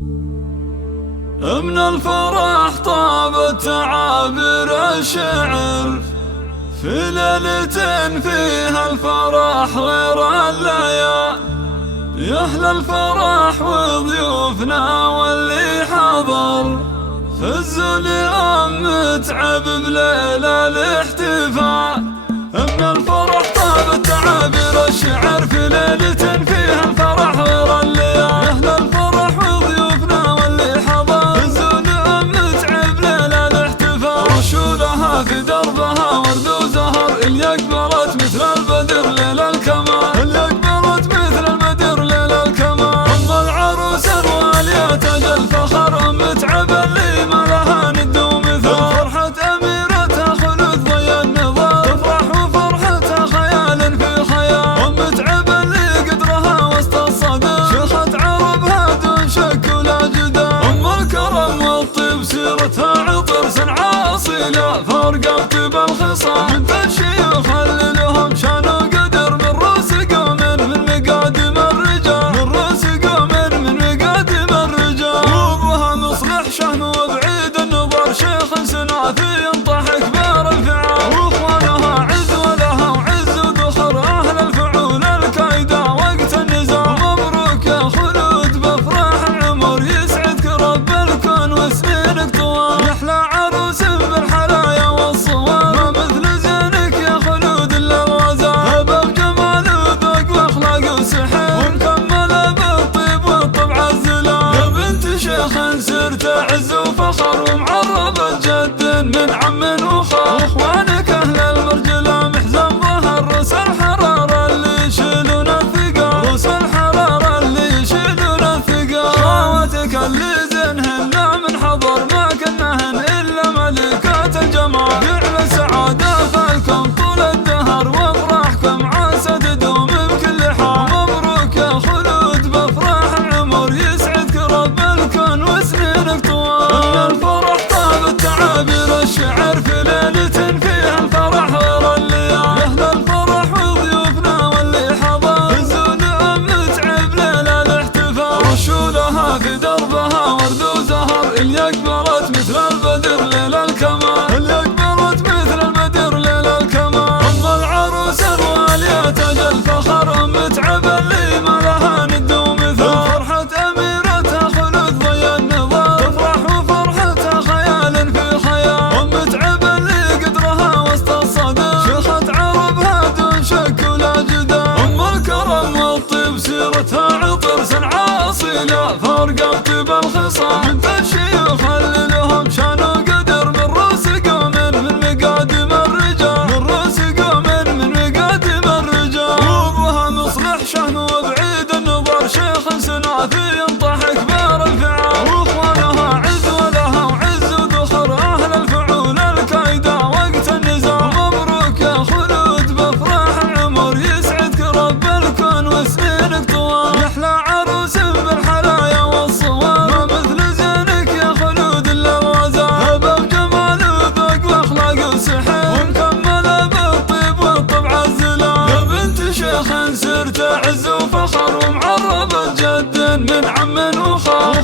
من الفرح طابت تعابير الشعر في ليلة فيها الفرح غير الليالي. يا أهل الفرح وضيوفنا واللي حضر فزوا اليوم متعب بليلة الاحتفال. من الفرح طابت تعابير الشعر في ليلة فيها الفرح غير الليالي. يا أهل الفرح وضيوفنا واللي حضر فزوا اليوم متعب ليلة الاحتفال. رشولها في دربها ورد وزهر اللي أقبلت مثل البدر ليل الكمال. اللي أقبلت مثل البدر ليل الكمال. أم العروس الوالية تاج الفخر متعب اللي ما لها ند ومثال. فرحة أميرتها خلود ضي النظام تفرح وفرحتها خيال في خيال. متعب اللي قدرها وسط الصدى شيخة عربها دون شك ولا جدال. أم الكرم والطيب سيرتها عطر سنعة أصيلة فارقة بطيب الخصال. من الشيوخ اللي لهم شان وقدر من رؤوس قوم من مقادم الرجال. من رؤوس قوم من مقادم الرجال. وابوها مصلح شهم وبعيد النظر شيخ سناثي ينطح كبار الفعال. واخوانها عز ولها وعز وذخر اهل الفعول الكايدة وقت النزال. مبروك يا خلود بافراح العمر يسعدك رب الكون وسنينك طوال. يحلى عروس بالحلايا والصوال ما مثل زينك يا خلود الا الغزال. هبه بجمال وذوق واخلاق وسحر ومكمله بالطيب والطبع الزلال. يا بنت شيخ سرت عز وفخر ومعربة جد من عم وخال. واخوانك اهل المرجله محزن ظهر روس الحراره اللي يشيلون الثقال. روس الحراره اللي يشيلون الثقال. خواتك اللي زينهن من حضر ما كنهن الا ملكات الجمال. جعل السعاده فالكم طول الدهر وافراحكم عاسى تدوم بكل حال. مبروك يا خلود بافراح العمر يسعدك رب الكون وسنينك طوال. من الفرح طابت تعابير الشعر في ليلة فيها الفرح غير الليالي. يا أهل الفرح وضيوفنا واللي حضر فزوا اليوم متعب ليلة الاحتفال. رشولها في دربها ورد وزهر اللي أقبلت مثل البدر ليل الكمال. اللي أقبلت مثل البدر ليل الكمال. أم العروس الوالية تاج الفخر متعب اللي ما لها ند ومثال. فرحة أميرتها خلود ضي النظام تفرح وفرحتها خيال في خيال. متعب اللي قدرها وسط الصدى شيخة عربها دون شك ولا جدال. أم الكرم والطيب سيرتها عطر سنعة أصيلة فارقة بطيب الخصال. من الشيوخ اللي لهم شان وقدر من رؤوس قوم من مقادم الرجال. من رؤوس قوم من مقادم الرجال. وابوها مصلح شهم وبعيد النظر شيخ سناثي ينطح كبار الفعال. واخوانها عز ولها وعز وذخر اهل الفعول الكايدة وقت النزال. مبروك يا خلود بافراح العمر يسعدك رب الكون وسنينك طوال. يحلى عروس بالحلايا والصوال ما مثل زينك يا خلود الا الغزال. هبه بجمال وذوق واخلاق وسحر ومكمله بالطيب والطبع الزلال. يا بنت شيخ سرت عز وفخر ومعربة جد من عم وخال.